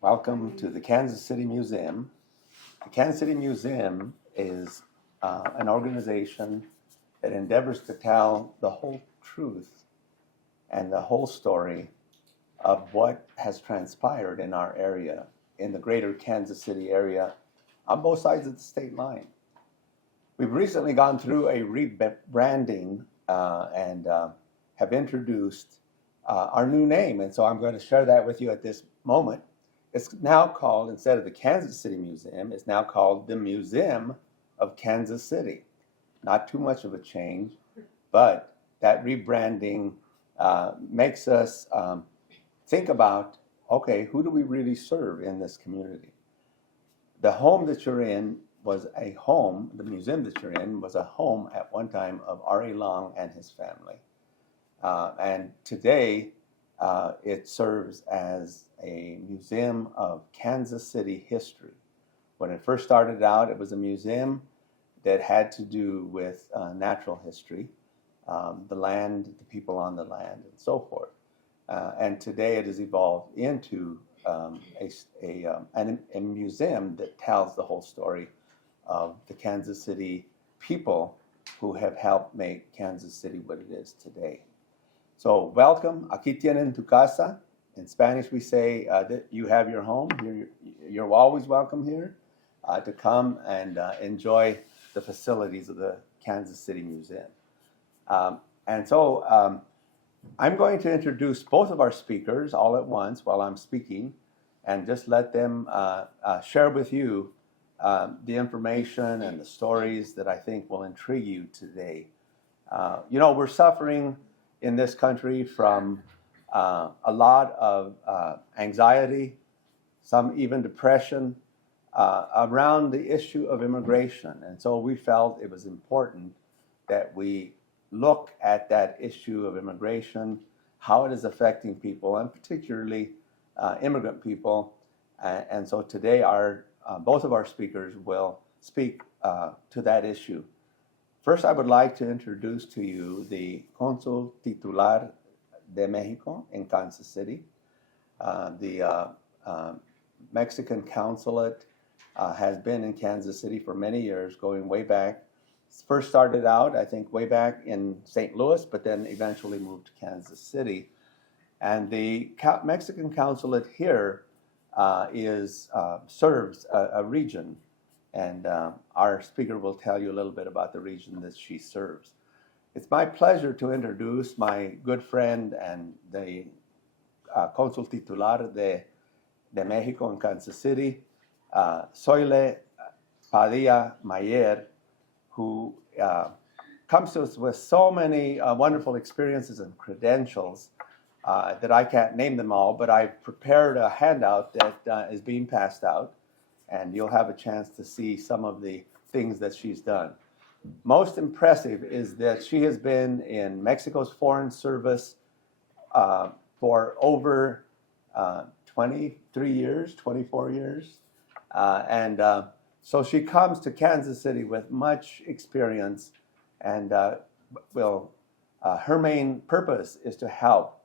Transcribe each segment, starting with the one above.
Welcome to the Kansas City Museum. The Kansas City Museum is an organization that endeavors to tell the whole truth and the whole story of what has transpired in our area, in the greater Kansas City area, on both sides of the state line. We've recently gone through a rebranding and have introduced our new name, and so I'm going to share that with you at this moment. It's now called, instead of the Kansas City Museum, it's now called the Museum of Kansas City. Not too much of a change, but that rebranding makes us think about, okay, who do we really serve in this community? The home that you're in was a home, the museum that you're in was a home at one time of R.A. Long and his family. And today, it serves as a museum of Kansas City history. When it first started out, it was a museum that had to do with natural history, the land, the people on the land, and so forth. And today it has evolved into a museum that tells the whole story of the Kansas City people who have helped make Kansas City what it is today. So welcome, aquí tienen tu casa. In Spanish we say that you have your home. You're always welcome here to come and enjoy the facilities of the Kansas City Museum. And so I'm going to introduce both of our speakers all at once while I'm speaking and just let them share with you the information and the stories that I think will intrigue you today. We're suffering in this country from a lot of anxiety, some even depression around the issue of immigration. And so we felt it was important that we look at that issue of immigration, how it is affecting people, and particularly immigrant people. And so today both of our speakers will speak to that issue. First, I would like to introduce to you the Consul Titular de Mexico in Kansas City. The Mexican Consulate has been in Kansas City for many years, going way back. First started out, I think, way back in St. Louis, but then eventually moved to Kansas City. And the Mexican Consulate here serves a region. And our speaker will tell you a little bit about the region that she serves. It's my pleasure to introduce my good friend and the Consul Titular de Mexico in Kansas City, Soileh Padilla Mayer, who comes to us with so many wonderful experiences and credentials that I can't name them all, but I've prepared a handout that is being passed out, and you'll have a chance to see some of the things that she's done. Most impressive is that she has been in Mexico's Foreign Service for over 23 years, 24 years. So she comes to Kansas City with much experience, and her main purpose is to help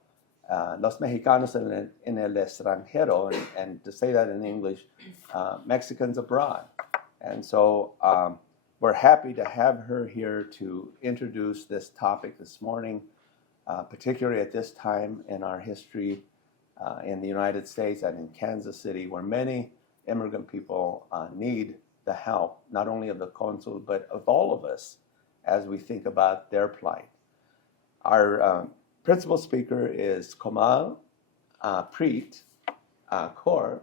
los mexicanos en el extranjero, and to say that in English, Mexicans abroad. And so we're happy to have her here to introduce this topic this morning, particularly at this time in our history in the United States and in Kansas City, where many immigrant people need the help, not only of the consul, but of all of us as we think about their plight. Our principal speaker is Komalpreet Kaur,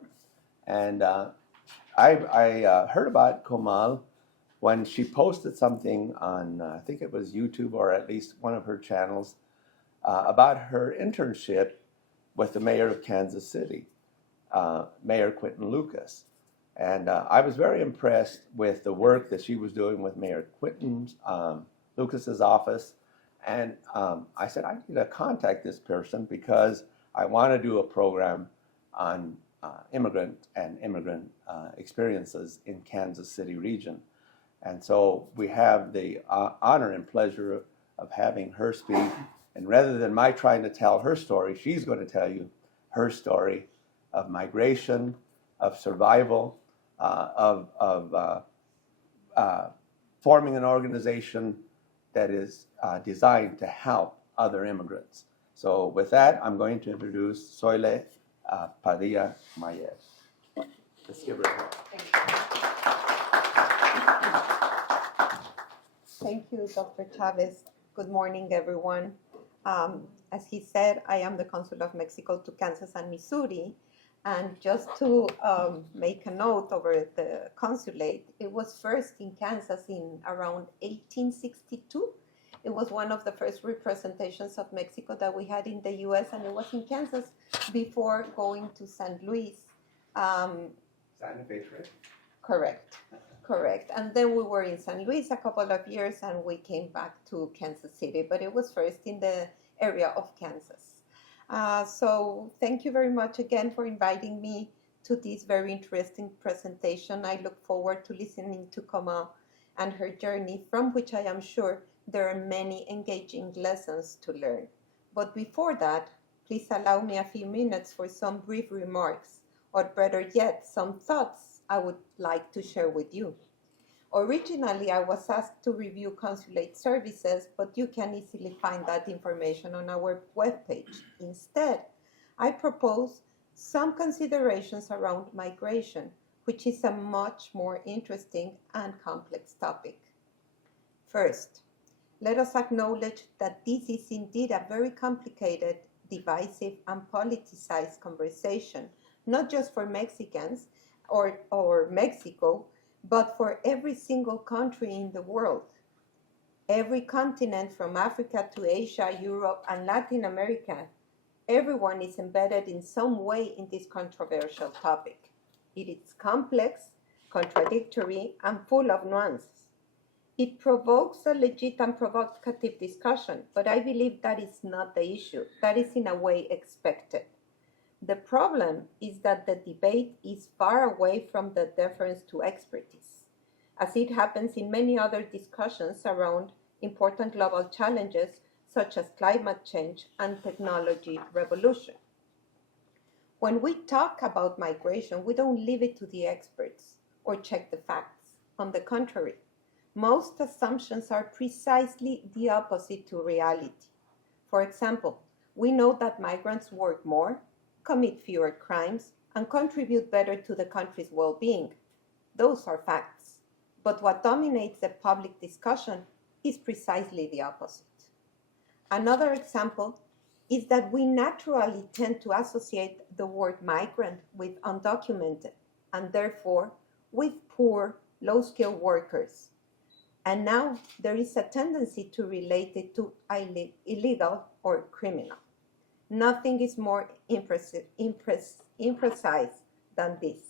and I heard about Komal when she posted something on, I think it was YouTube or at least one of her channels, about her internship with the mayor of Kansas City, Mayor Quinton Lucas. And I was very impressed with the work that she was doing with Mayor Quinton Lucas's office. And I said, I need to contact this person because I want to do a program on immigrant experiences in Kansas City region. And so we have the honor and pleasure of having her speak. And rather than my trying to tell her story, she's going to tell you her story of migration, of survival, forming an organization that is designed to help other immigrants. So with that, I'm going to introduce Soileh Padilla Mayer. Let's give her a hand. Thank you, Dr. Chavez. Good morning, everyone. As he said, I am the Consul of Mexico to Kansas and Missouri. And just to make a note over the consulate, it was first in Kansas in around 1862. It was one of the first representations of Mexico that we had in the U.S., and it was in Kansas before going to St. Louis. Santa Fe trip? Correct. And then we were in St. Louis a couple of years, and we came back to Kansas City, but it was first in the area of Kansas. So thank you very much again for inviting me to this very interesting presentation. I look forward to listening to Komal and her journey, from which I am sure there are many engaging lessons to learn. But before that, please allow me a few minutes for some brief remarks, or better yet, some thoughts I would like to share with you. Originally, I was asked to review consulate services, but you can easily find that information on our webpage. Instead, I propose some considerations around migration, which is a much more interesting and complex topic. First, let us acknowledge that this is indeed a very complicated, divisive, and politicized conversation, not just for Mexicans or Mexico, but for every single country in the world. Every continent from Africa to Asia, Europe, and Latin America, everyone is embedded in some way in this controversial topic. It is complex, contradictory, and full of nuances. It provokes a legit and provocative discussion, but I believe that is not the issue. That is in a way expected. The problem is that the debate is far away from the deference to expertise, as it happens in many other discussions around important global challenges such as climate change and technology revolution. When we talk about migration, we don't leave it to the experts or check the facts. On the contrary, most assumptions are precisely the opposite to reality. For example, we know that migrants work more, commit fewer crimes, and contribute better to the country's well-being. Those are facts. But what dominates the public discussion is precisely the opposite. Another example is that we naturally tend to associate the word migrant with undocumented, and therefore with poor, low-skilled workers. And now there is a tendency to relate it to illegal or criminal. Nothing is more imprecise than this.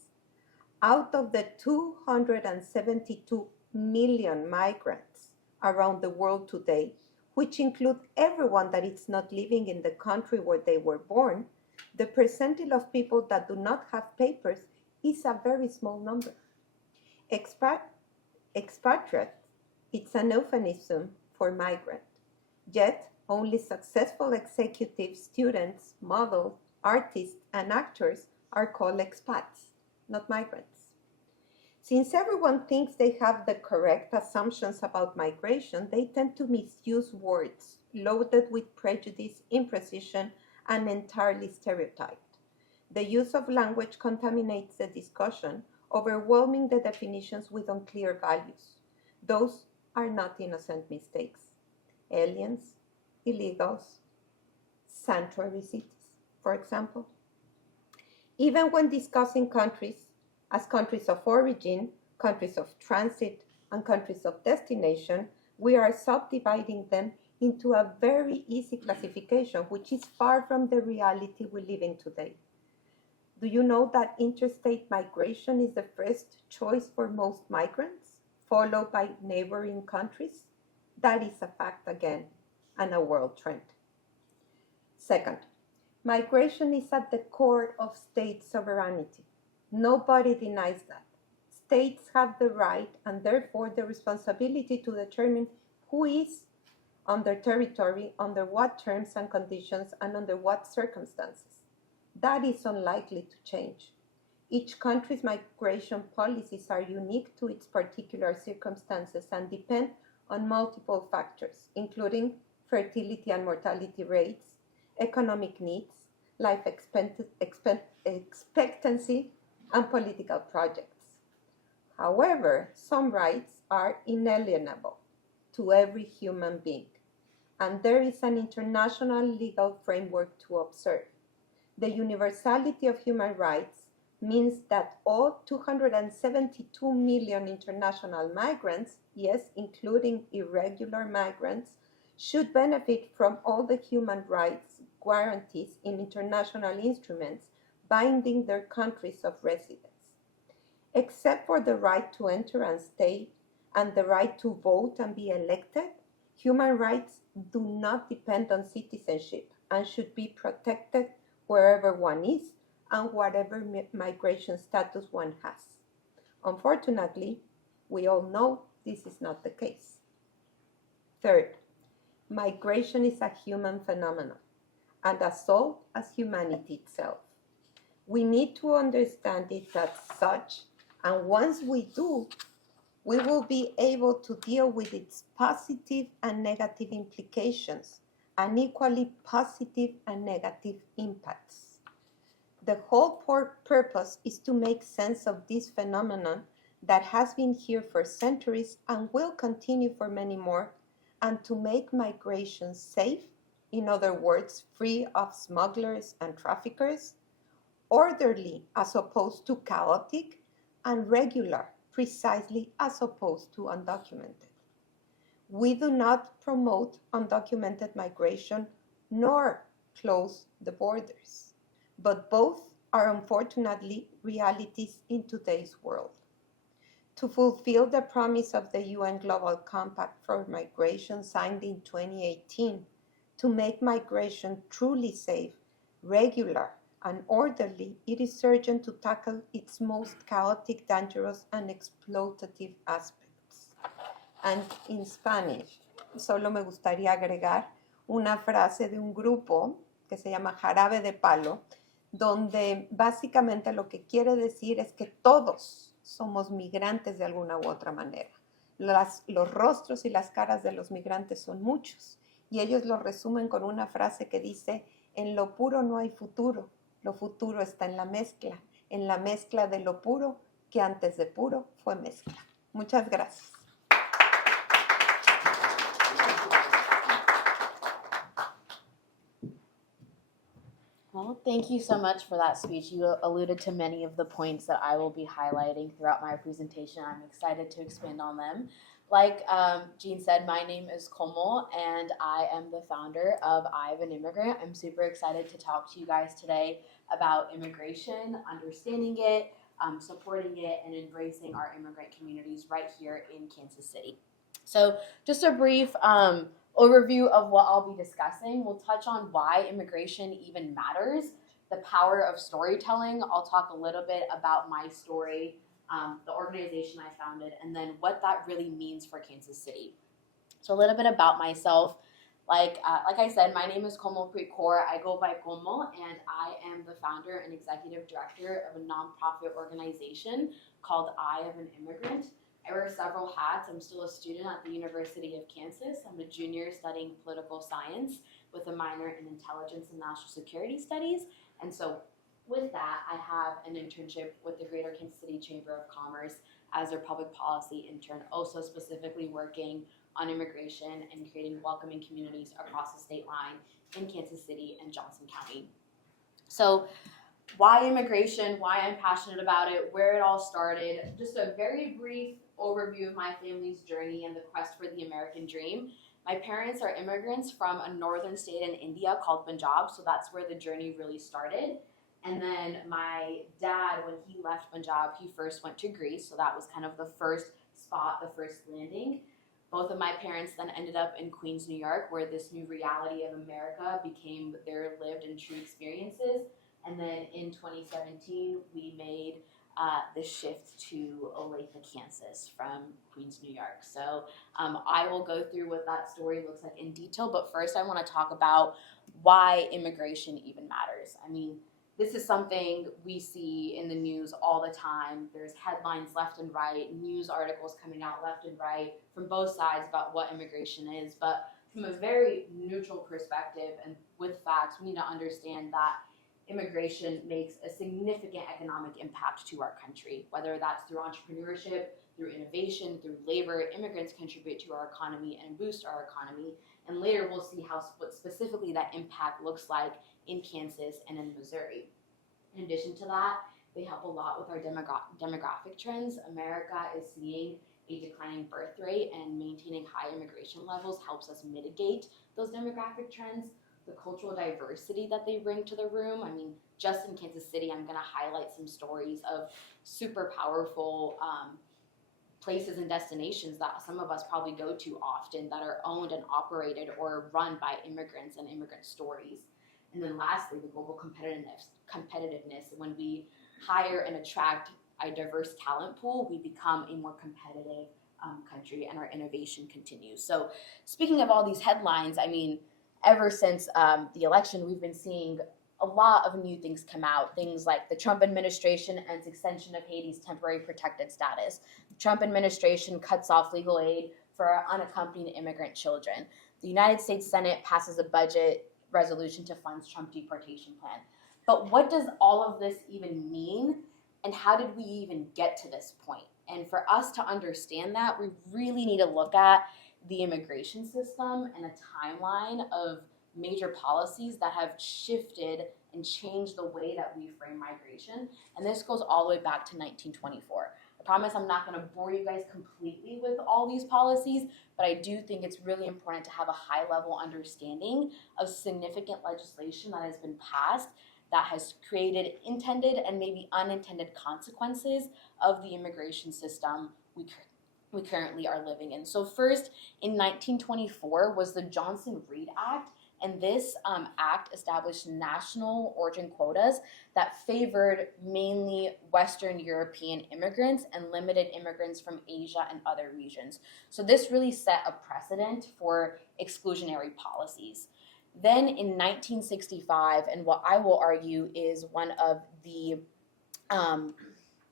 Out of the 272 million migrants around the world today, which include everyone that is not living in the country where they were born, the percentage of people that do not have papers is a very small number. Expatriate, it's an euphemism for migrant. Yet, only successful executives, students, models, artists, and actors are called expats, not migrants. Since everyone thinks they have the correct assumptions about migration, they tend to misuse words loaded with prejudice, imprecision, and entirely stereotyped. The use of language contaminates the discussion, overwhelming the definitions with unclear values. Those are not innocent mistakes. Aliens, illegals, sanctuary cities, for example. Even when discussing countries as countries of origin, countries of transit, and countries of destination, we are subdividing them into a very easy classification, which is far from the reality we live in today. Do you know that interstate migration is the first choice for most migrants, followed by neighboring countries? That is a fact again, and a world trend. Second, migration is at the core of state sovereignty. Nobody denies that. States have the right and therefore the responsibility to determine who is on their territory, under what terms and conditions, and under what circumstances. That is unlikely to change. Each country's migration policies are unique to its particular circumstances and depend on multiple factors, including fertility and mortality rates, economic needs, life expectancy, and political projects. However, some rights are inalienable to every human being, and there is an international legal framework to observe. The universality of human rights means that all 272 million international migrants, yes, including irregular migrants, should benefit from all the human rights guarantees in international instruments binding their countries of residence. Except for the right to enter and stay and the right to vote and be elected, human rights do not depend on citizenship and should be protected wherever one is and whatever migration status one has. Unfortunately, we all know this is not the case. Third, migration is a human phenomenon, and as so as humanity itself. We need to understand it as such, and once we do, we will be able to deal with its positive and negative implications, and equally positive and negative impacts. The whole purpose is to make sense of this phenomenon that has been here for centuries and will continue for many more, and to make migration safe, in other words, free of smugglers and traffickers, orderly as opposed to chaotic, and regular precisely as opposed to undocumented. We do not promote undocumented migration nor close the borders, but both are unfortunately realities in today's world. To fulfill the promise of the UN Global Compact for Migration signed in 2018, to make migration truly safe, regular, and orderly, it is urgent to tackle its most chaotic, dangerous, and exploitative aspects. And in Spanish, solo me gustaría agregar una frase de un grupo que se llama Jarabe de Palo, donde básicamente lo que quiere decir es que todos somos migrantes de alguna u otra manera. Los rostros y las caras de los migrantes son muchos, y ellos lo resumen con una frase que dice: en lo puro no hay futuro, lo futuro está en la mezcla de lo puro que antes de puro fue mezcla. Muchas gracias. Well, thank you so much for that speech. You alluded to many of the points that I will be highlighting throughout my presentation. I'm excited to expand on them. Like Jean said, my name is Komal, and I am the founder of Eye of An Immigrant. I'm super excited to talk to you guys today about immigration, understanding it, supporting it, and embracing our immigrant communities right here in Kansas City. So just a brief overview of what I'll be discussing. We'll touch on why immigration even matters, the power of storytelling. I'll talk a little bit about my story, the organization I founded, and then what that really means for Kansas City. So a little bit about myself. Like I said, my name is Komalpreet Kaur. I go by Komal, and I am the founder and executive director of a nonprofit organization called Eye of an Immigrant. I wear several hats. I'm still a student at the University of Kansas. I'm a junior studying political science with a minor in intelligence and national security studies. And so with that, I have an internship with the Greater Kansas City Chamber of Commerce as their public policy intern, also specifically working on immigration and creating welcoming communities across the state line in Kansas City and Johnson County. So why immigration, why I'm passionate about it, where it all started, just a very brief overview of my family's journey and the quest for the American dream. My parents are immigrants from a northern state in India called Punjab, so that's where the journey really started. And then my dad, when he left Punjab, he first went to Greece, so that was kind of the first spot, the first landing. Both of my parents then ended up in Queens, New York, where this new reality of America became their lived and true experiences. And then in 2017, we made the shift to Olathe, Kansas from Queens, New York. So I will go through what that story looks like in detail, but first I want to talk about why immigration even matters. I mean, this is something we see in the news all the time. There's headlines left and right, news articles coming out left and right from both sides about what immigration is. But from a very neutral perspective and with facts, we need to understand that immigration makes a significant economic impact to our country, whether that's through entrepreneurship, through innovation, through labor. Immigrants contribute to our economy and boost our economy. And later we'll see what specifically that impact looks like in Kansas and in Missouri. In addition to that, they help a lot with our demographic trends. America is seeing a declining birth rate, and maintaining high immigration levels helps us mitigate those demographic trends. The cultural diversity that they bring to the room. I mean, just in Kansas City, I'm going to highlight some stories of super powerful places and destinations that some of us probably go to often that are owned and operated or run by immigrants and immigrant stories. And then lastly, the global competitiveness. When we hire and attract a diverse talent pool, we become a more competitive country, and our innovation continues. So speaking of all these headlines, I mean, ever since the election, we've been seeing a lot of new things come out. Things like the Trump administration ends extension of Haiti's temporary protected status. The Trump administration cuts off legal aid for unaccompanied immigrant children. The United States Senate passes a budget resolution to fund Trump deportation plan. But what does all of this even mean? And how did we even get to this point? And for us to understand that, we really need to look at the immigration system and a timeline of major policies that have shifted and changed the way that we frame migration. And this goes all the way back to 1924. I promise I'm not going to bore you guys completely with all these policies, but I do think it's really important to have a high-level understanding of significant legislation that has been passed that has created intended and maybe unintended consequences of the immigration system we currently are living in. So first, in 1924 was the Johnson-Reed Act, and this act established national origin quotas that favored mainly Western European immigrants and limited immigrants from Asia and other regions. So this really set a precedent for exclusionary policies. Then in 1965, and what I will argue is one of the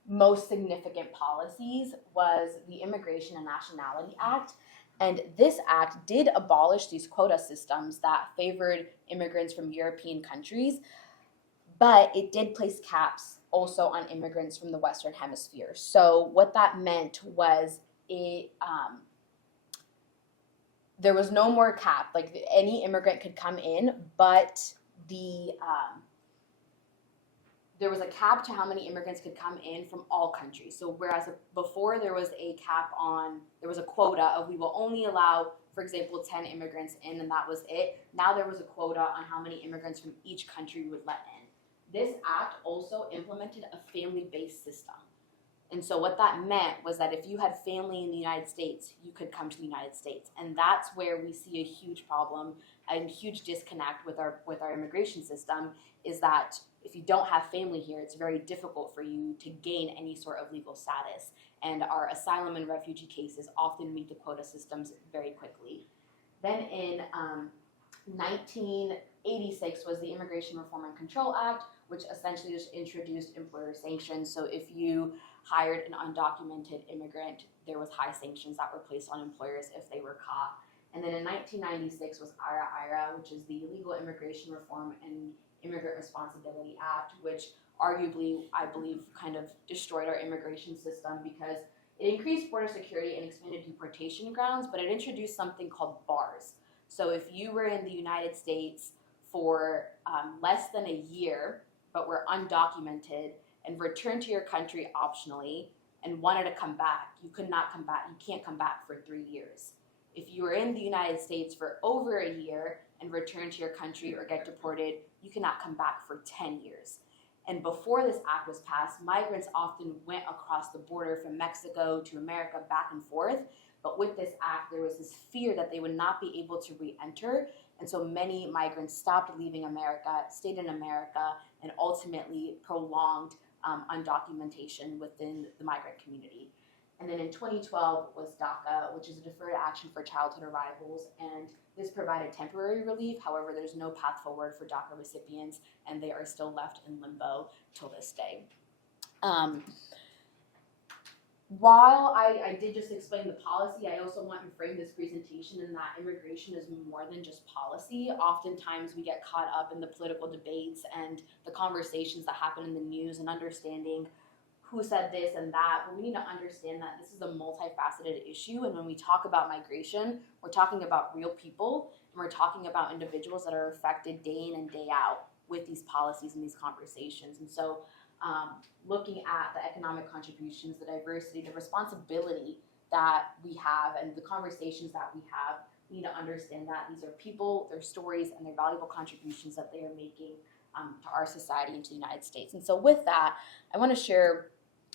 most significant policies, was the Immigration and Nationality Act. And this act did abolish these quota systems that favored immigrants from European countries, but it did place caps also on immigrants from the Western Hemisphere. So what that meant was there was no more cap. Like, any immigrant could come in, but there was a cap to how many immigrants could come in from all countries. So whereas before there was a quota of, we will only allow, for example, 10 immigrants in, and that was it. Now there was a quota on how many immigrants from each country would let in. This act also implemented a family-based system. And so what that meant was that if you had family in the United States, you could come to the United States. And that's where we see a huge problem and huge disconnect with our immigration system, is that if you don't have family here, it's very difficult for you to gain any sort of legal status. And our asylum and refugee cases often meet the quota systems very quickly. Then in 1986 was the Immigration Reform and Control Act, which essentially just introduced employer sanctions. So if you hired an undocumented immigrant, there was high sanctions that were placed on employers if they were caught. And then in 1996 was IRA, which is the Illegal Immigration Reform and Immigrant Responsibility Act, which arguably, I believe, kind of destroyed our immigration system because it increased border security and expanded deportation grounds, but it introduced something called bars. So if you were in the United States for less than a year, but were undocumented and returned to your country optionally and wanted to come back, you could not come back. You can't come back for 3 years. If you were in the United States for over a year and return to your country or get deported, you cannot come back for 10 years. And before this act was passed, migrants often went across the border from Mexico to America back and forth. But with this act, there was this fear that they would not be able to re-enter. And so many migrants stopped leaving America, stayed in America, and ultimately prolonged undocumentation within the migrant community. And then in 2012 was DACA, which is a deferred action for childhood arrivals, and this provided temporary relief. However, there's no path forward for DACA recipients, and they are still left in limbo till this day. While I did just explain the policy, I also want to frame this presentation in that immigration is more than just policy. Oftentimes we get caught up in the political debates and the conversations that happen in the news and understanding who said this and that, but we need to understand that this is a multifaceted issue, and when we talk about migration, we're talking about real people, and we're talking about individuals that are affected day in and day out with these policies and these conversations. And so looking at the economic contributions, the diversity, the responsibility that we have, and the conversations that we have, we need to understand that these are people, their stories, and their valuable contributions that they are making to our society and to the United States. And so with that, I want to share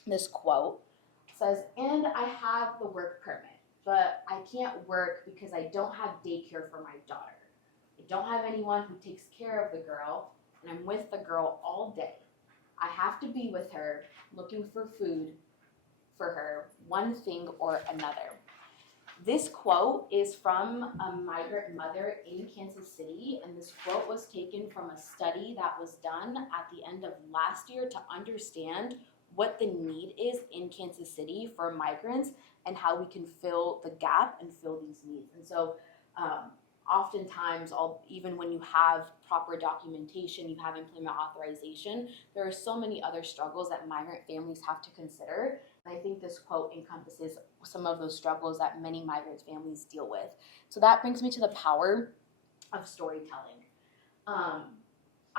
this quote. It says, "And I have the work permit, but I can't work because I don't have daycare for my daughter. I don't have anyone who takes care of the girl, and I'm with the girl all day. I have to be with her, looking for food for her, one thing or another." This quote is from a migrant mother in Kansas City, and this quote was taken from a study that was done at the end of last year to understand what the need is in Kansas City for migrants and how we can fill the gap and fill these needs. And so oftentimes, even when you have proper documentation, you have employment authorization, there are so many other struggles that migrant families have to consider. And I think this quote encompasses some of those struggles that many migrant families deal with. So that brings me to the power of storytelling.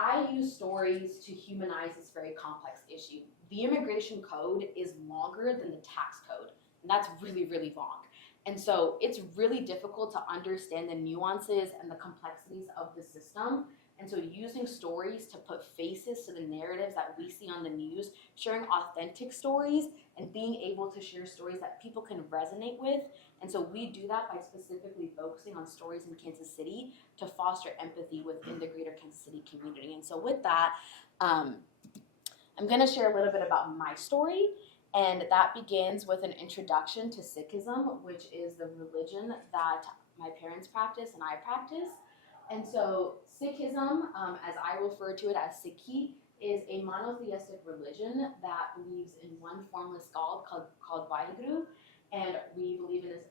I use stories to humanize this very complex issue. The immigration code is longer than the tax code, and that's really, really long. And so it's really difficult to understand the nuances and the complexities of the system. And so using stories to put faces to the narratives that we see on the news, sharing authentic stories, and being able to share stories that people can resonate with. And so we do that by specifically focusing on stories in Kansas City to foster empathy within the greater Kansas City community. And so with that, I'm going to share a little bit about my story. And that begins with an introduction to Sikhism, which is the religion that my parents practice and I practice. And so Sikhism, as I refer to it as Sikhi, is a monotheistic religion that believes in one formless God called Vaheguru. And we believe in this,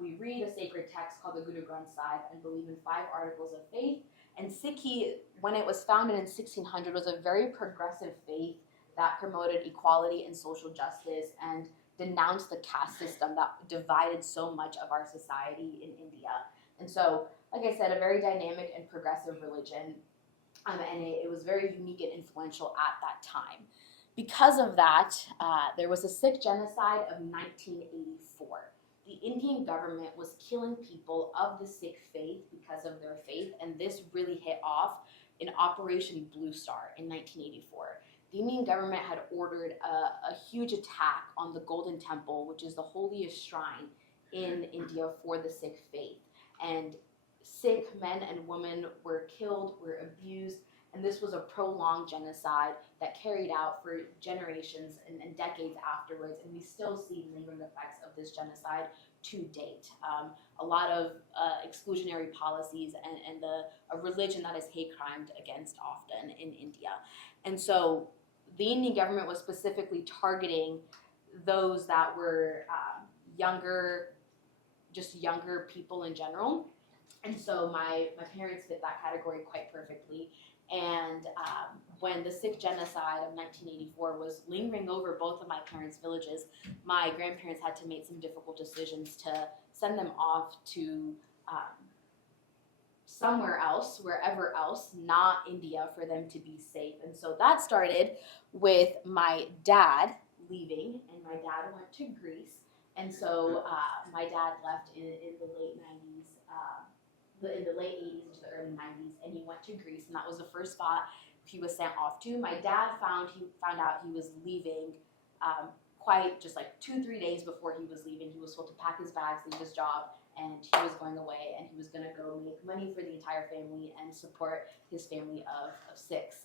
we read a sacred text called the Guru Granth Sahib and believe in 5 articles of faith. And Sikhi, when it was founded in 1600, was a very progressive faith that promoted equality and social justice and denounced the caste system that divided so much of our society in India. And so, like I said, a very dynamic and progressive religion, and it was very unique and influential at that time. Because of that, there was a Sikh genocide of 1984. The Indian government was killing people of the Sikh faith because of their faith, and this really hit off in Operation Blue Star in 1984. The Indian government had ordered a huge attack on the Golden Temple, which is the holiest shrine in India for the Sikh faith. And Sikh men and women were killed, were abused, and this was a prolonged genocide that carried out for generations and decades afterwards, and we still see lingering effects of this genocide to date. A lot of exclusionary policies and a religion that is hate crimed against often in India. And so the Indian government was specifically targeting those that were younger people in general. And so my parents fit that category quite perfectly. And when the Sikh genocide of 1984 was lingering over both of my parents' villages, my grandparents had to make some difficult decisions to send them off to somewhere else, wherever else, not India, for them to be safe. And so that started with my dad leaving, and my dad went to Greece. And so my dad left in the late 90s, in the late 80s into the early 90s, and he went to Greece, and that was the first spot he was sent off to. My dad found out he was leaving quite just like 2-3 days before he was leaving. He was supposed to pack his bags, leave his job, and he was going away, and he was going to go make money for the entire family and support his family of 6.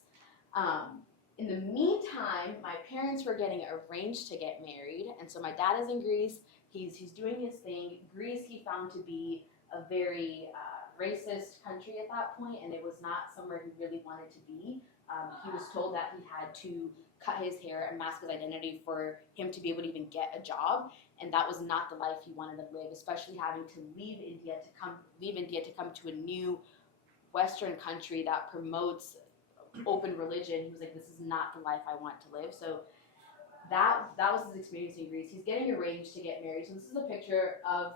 In the meantime, my parents were getting arranged to get married, and so my dad is in Greece. He's doing his thing. Greece he found to be a very racist country at that point, and it was not somewhere he really wanted to be. He was told that he had to cut his hair and mask his identity for him to be able to even get a job, and that was not the life he wanted to live, especially having to leave India to come to a new Western country that promotes open religion. He was like, this is not the life I want to live. So that was his experience in Greece. He's getting arranged to get married. So this is a picture of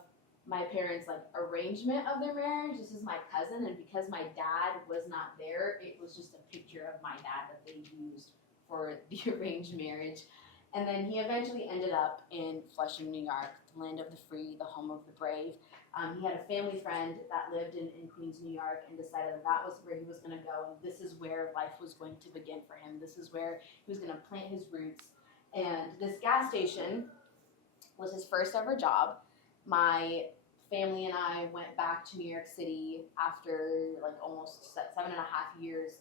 my parents' like arrangement of their marriage. This is my cousin, and because my dad was not there, it was just a picture of my dad that they used for the arranged marriage. And then he eventually ended up in Flushing, New York, the land of the free, the home of the brave. He had a family friend that lived in Queens, New York, and decided that that was where he was going to go, and this is where life was going to begin for him. This is where he was going to plant his roots. And this gas station was his first ever job. My family and I went back to New York City after like almost 7.5 years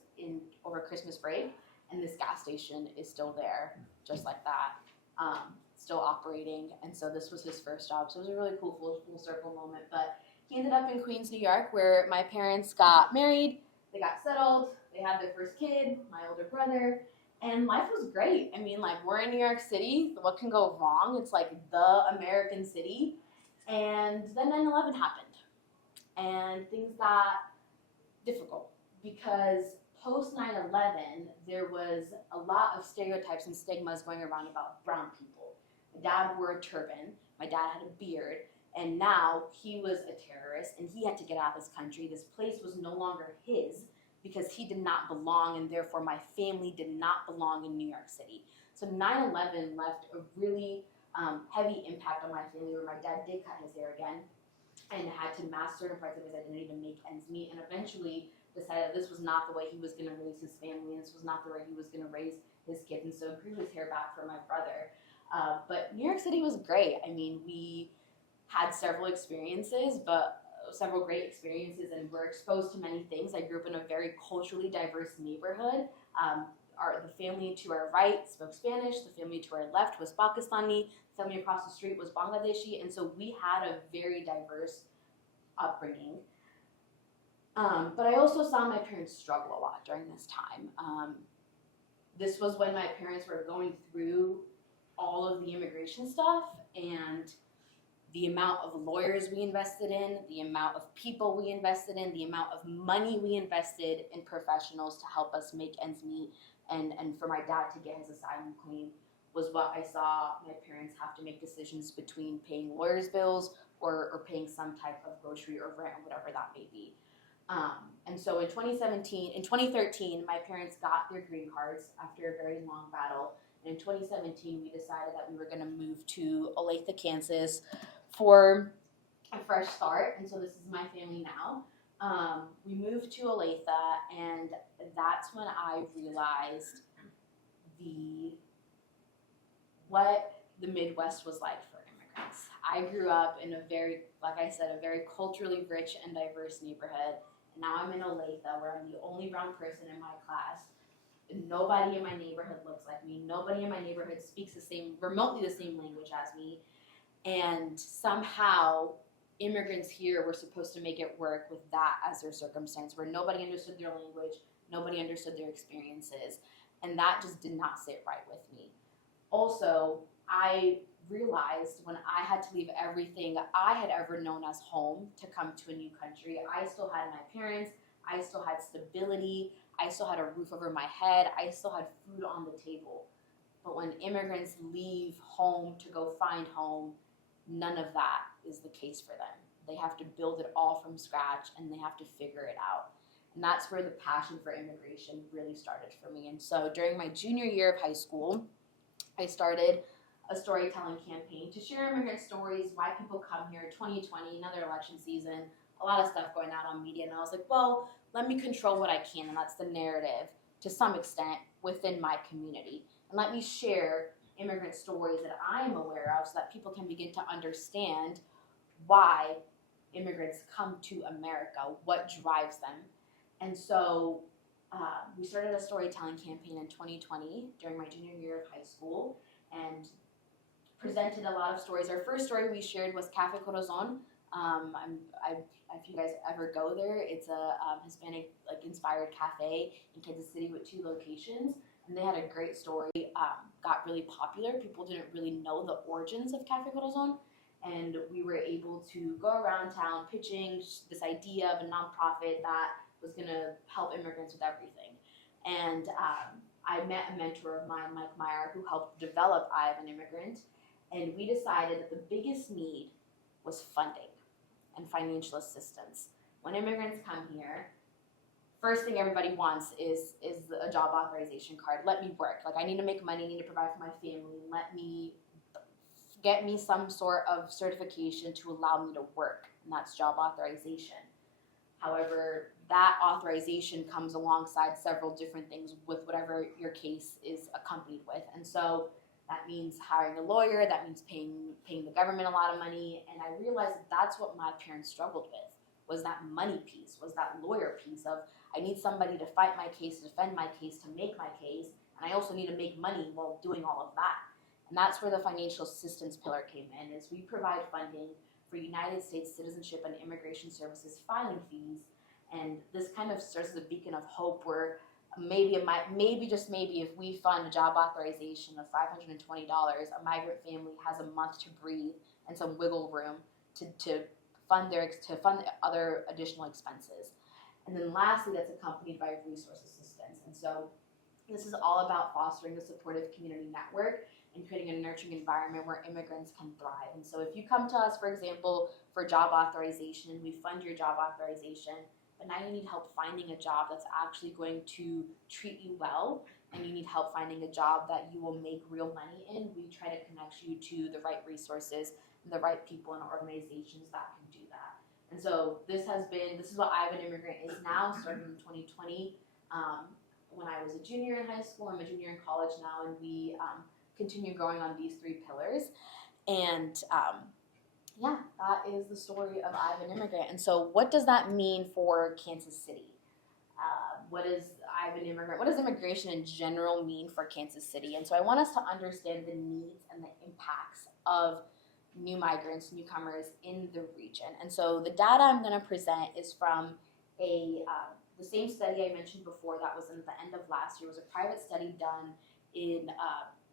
over Christmas break, and this gas station is still there, just like that, still operating. And so this was his first job. So it was a really cool full circle moment. But he ended up in Queens, New York, where my parents got married, they got settled, they had their first kid, my older brother, and life was great. I mean, like, we're in New York City, what can go wrong? It's like the American city. And then 9/11 happened, and things got difficult because post 9/11, there was a lot of stereotypes and stigmas going around about brown people. My dad wore a turban, my dad had a beard, and now he was a terrorist, and he had to get out of this country. This place was no longer his because he did not belong, and therefore my family did not belong in New York City. So 9/11 left a really heavy impact on my family, where my dad did cut his hair again and had to mask certain parts of his identity to make ends meet, and eventually decided that this was not the way he was going to raise his family, and this was not the way he was going to raise his kids, and so grew his hair back for my brother. But New York City was great. I mean, we had several great experiences, and were exposed to many things. I grew up in a very culturally diverse neighborhood. The family to our right spoke Spanish, the family to our left was Pakistani, the family across the street was Bangladeshi, and so we had a very diverse upbringing. But I also saw my parents struggle a lot during this time. This was when my parents were going through all of the immigration stuff, and the amount of lawyers we invested in, the amount of people we invested in, the amount of money we invested in professionals to help us make ends meet, and for my dad to get his asylum claim was what I saw my parents have to make decisions between paying lawyers' bills or paying some type of grocery or rent or whatever that may be. And so in 2013, my parents got their green cards after a very long battle. And in 2017, we decided that we were going to move to Olathe, Kansas for a fresh start. And so this is my family now. We moved to Olathe, and that's when I realized what the Midwest was like for immigrants. I grew up in a very culturally rich and diverse neighborhood. And now I'm in Olathe, where I'm the only brown person in my class. Nobody in my neighborhood looks like me. Nobody in my neighborhood speaks remotely the same language as me. And somehow immigrants here were supposed to make it work with that as their circumstance, where nobody understood their language, nobody understood their experiences, and that just did not sit right with me. Also, I realized when I had to leave everything I had ever known as home to come to a new country, I still had my parents, I still had stability, I still had a roof over my head, I still had food on the table. But when immigrants leave home to go find home, none of that is the case for them. They have to build it all from scratch, and they have to figure it out. And that's where the passion for immigration really started for me. And so during my junior year of high school, I started a storytelling campaign to share immigrant stories, why people come here. 2020, another election season, a lot of stuff going out on media. And I was like, well, let me control what I can, and that's the narrative to some extent within my community. And let me share immigrant stories that I am aware of so that people can begin to understand why immigrants come to America, what drives them. And so we started a storytelling campaign in 2020 during my junior year of high school and presented a lot of stories. Our first story we shared was Cafe Corazon. If you guys ever go there, it's a Hispanic inspired cafe in Kansas City with 2 locations, and they had a great story. Got really popular. People didn't really know the origins of Cafe Corazon, and we were able to go around town pitching this idea of a nonprofit that was going to help immigrants with everything. And I met a mentor of mine, Mike Meyer, who helped develop Eye of an Immigrant, and we decided that the biggest need was funding and financial assistance. When immigrants come here, first thing everybody wants is a job authorization card. Let me work. I need to make money, I need to provide for my family. Get me some sort of certification to allow me to work, and that's job authorization. However, that authorization comes alongside several different things with whatever your case is accompanied with. And so that means hiring a lawyer, that means paying the government a lot of money. And I realized that's what my parents struggled with, was that money piece, was that lawyer piece of, I need somebody to fight my case, to defend my case, to make my case, and I also need to make money while doing all of that. And that's where the financial assistance pillar came in, is we provide funding for United States Citizenship and Immigration Services filing fees. And this kind of serves as a beacon of hope where maybe just maybe, if we fund a job authorization of $520, a migrant family has a month to breathe and some wiggle room to fund other additional expenses. And then lastly, that's accompanied by resource assistance. And so this is all about fostering a supportive community network and creating a nurturing environment where immigrants can thrive. And so if you come to us, for example, for job authorization, we fund your job authorization, but now you need help finding a job that's actually going to treat you well, and you need help finding a job that you will make real money in, we try to connect you to the right resources and the right people and organizations that can do that. And so this is what Eye of an Immigrant is now, starting in 2020. When I was a junior in high school, I'm a junior in college now, and we continue growing on these 3 pillars. And that is the story of Eye of an Immigrant. And so what does that mean for Kansas City? What is Eye of an Immigrant? What does immigration in general mean for Kansas City? And so I want us to understand the needs and the impacts of new migrants, newcomers in the region. And so the data I'm going to present is from the same study I mentioned before that was in the end of last year. It was a private study done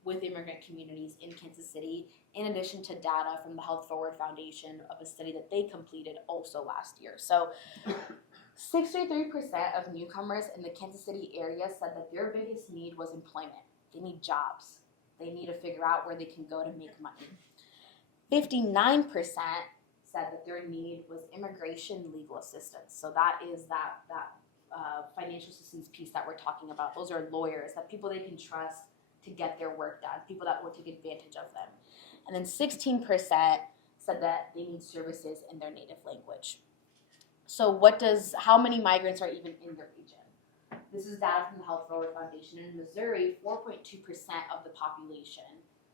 with immigrant communities in Kansas City, in addition to data from the Health Forward Foundation of a study that they completed also last year. So 63% of newcomers in the Kansas City area said that their biggest need was employment. They need jobs. They need to figure out where they can go to make money. 59% said that their need was immigration legal assistance. So that is that financial assistance piece that we're talking about. Those are lawyers, that people they can trust to get their work done, people that will take advantage of them. And then 16% said that they need services in their native language. So how many migrants are even in the region? This is data from the Health Forward Foundation. In Missouri, 4.2% of the population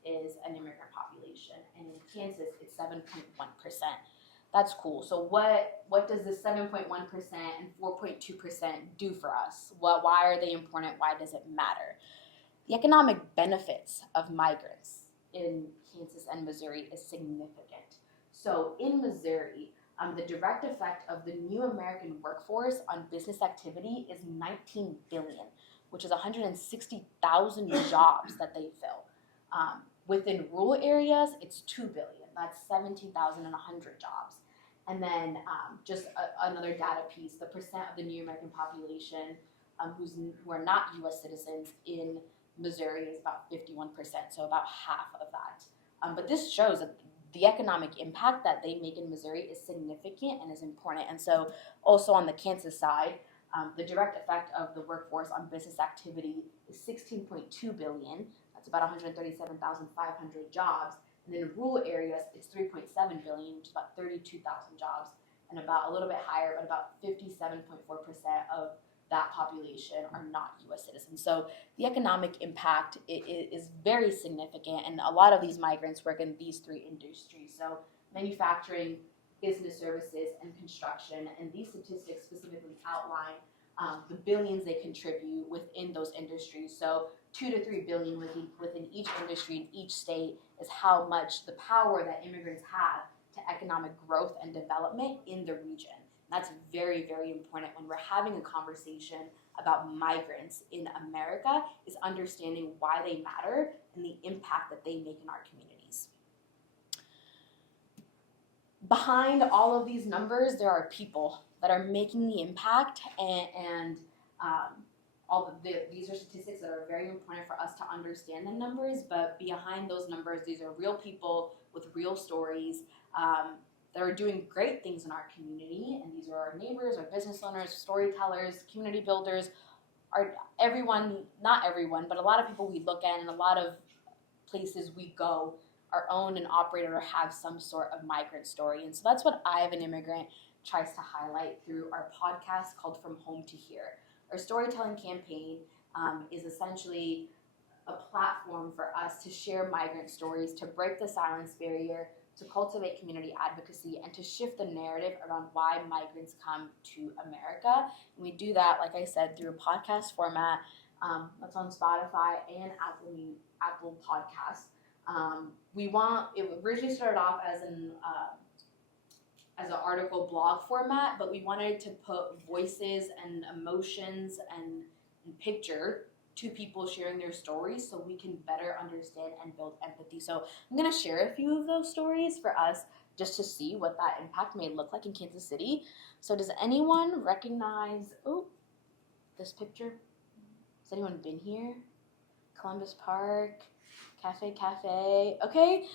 is an immigrant population, and in Kansas, it's 7.1%. That's cool. So what does this 7.1% and 4.2% do for us? Why are they important? Why does it matter? The economic benefits of migrants in Kansas and Missouri is significant. So in Missouri, the direct effect of the new American workforce on business activity is $19 billion, which is 160,000 jobs that they fill. Within rural areas, it's $2 billion. That's 17,100 jobs. And then another data piece, the percent of the new American population who are not U.S. citizens in Missouri is about 51%, so about half of that. But this shows that the economic impact that they make in Missouri is significant and is important. And so also on the Kansas side, the direct effect of the workforce on business activity is $16.2 billion. That's about 137,500 jobs. And then in rural areas, it's $3.7 billion, which is about 32,000 jobs, and about a little bit higher, but about 57.4% of that population are not U.S. citizens. So the economic impact is very significant, and a lot of these migrants work in these 3 industries. So manufacturing, business services, and construction. And these statistics specifically outline the billions they contribute within those industries. So 2 to 3 billion within each industry in each state is how much the power that immigrants have to economic growth and development in the region. That's very, very important when we're having a conversation about migrants in America, is understanding why they matter and the impact that they make in our communities. Behind all of these numbers, there are people that are making the impact, and these are statistics that are very important for us to understand the numbers, but behind those numbers, these are real people with real stories that are doing great things in our community, and these are our neighbors, our business owners, storytellers, community builders, everyone, not everyone, but a lot of people we look at and a lot of places we go are owned and operated or have some sort of migrant story. And so that's what Eye of an Immigrant tries to highlight through our podcast called From Home to Here. Our storytelling campaign is essentially a platform for us to share migrant stories, to break the silence barrier, to cultivate community advocacy, and to shift the narrative around why migrants come to America. And we do that, like I said, through a podcast format that's on Spotify and Apple Podcasts. It originally started off as an article blog format, but we wanted to put voices and emotions and picture to people sharing their stories so we can better understand and build empathy. So I'm going to share a few of those stories for us just to see what that impact may look like in Kansas City. So does anyone recognize, this picture? Has anyone been here? Columbus Park, Cafe. Okay,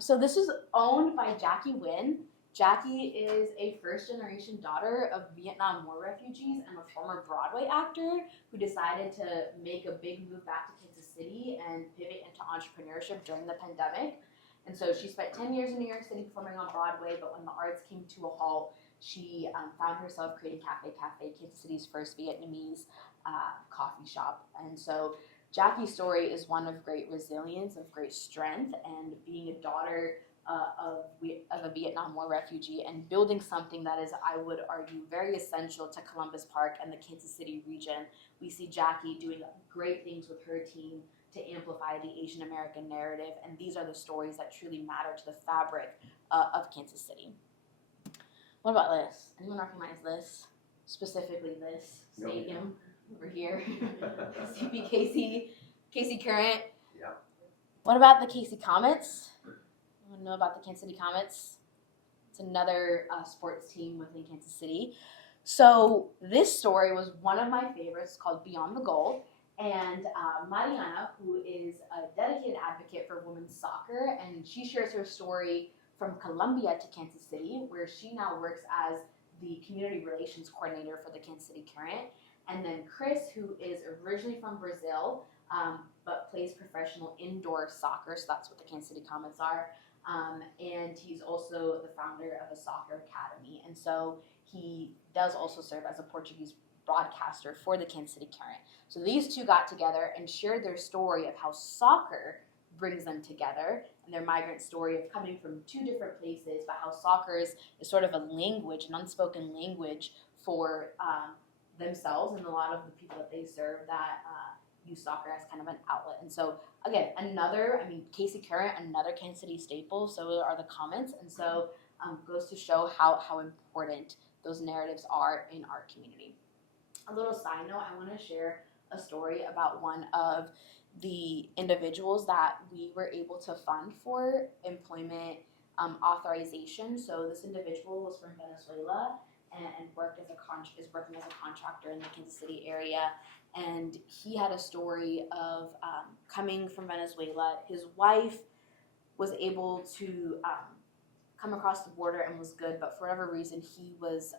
so this is owned by Jackie Nguyen. Jackie is a first-generation daughter of Vietnam War refugees and a former Broadway actor who decided to make a big move back to Kansas City and pivot into entrepreneurship during the pandemic. And so she spent 10 years in New York City performing on Broadway, but when the arts came to a halt, she found herself creating Cafe, Kansas City's first Vietnamese coffee shop. And so Jackie's story is one of great resilience, of great strength, and being a daughter of a Vietnam War refugee and building something that is, I would argue, very essential to Columbus Park and the Kansas City region. We see Jackie doing great things with her team to amplify the Asian American narrative, and these are the stories that truly matter to the fabric of Kansas City. What about this? Anyone recognize this? Specifically this stadium over here. CP Casey Current. Yeah. What about the Casey Comets? Anyone know about the Kansas City Comets? It's another sports team within Kansas City. So this story was one of my favorites, called Beyond the Goal. And Mariana, who is a dedicated advocate for women's soccer, and she shares her story from Colombia to Kansas City, where she now works as the community relations coordinator for the Kansas City Current. And then Chris, who is originally from Brazil, but plays professional indoor soccer, so that's what the Kansas City Comets are. And he's also the founder of a soccer academy. And so he does also serve as a Portuguese broadcaster for the Kansas City Current. So these two got together and shared their story of how soccer brings them together, and their migrant story of coming from two different places, but how soccer is sort of a language, an unspoken language for themselves and a lot of the people that they serve that use soccer as kind of an outlet. And so again, Casey Current, another Kansas City staple, so are the Comets, and so goes to show how important those narratives are in our community. A little side note, I want to share a story about one of the individuals that we were able to fund for employment authorization. So this individual was from Venezuela and is working as a contractor in the Kansas City area. And he had a story of coming from Venezuela. His wife was able to come across the border and was good, but for whatever reason, he was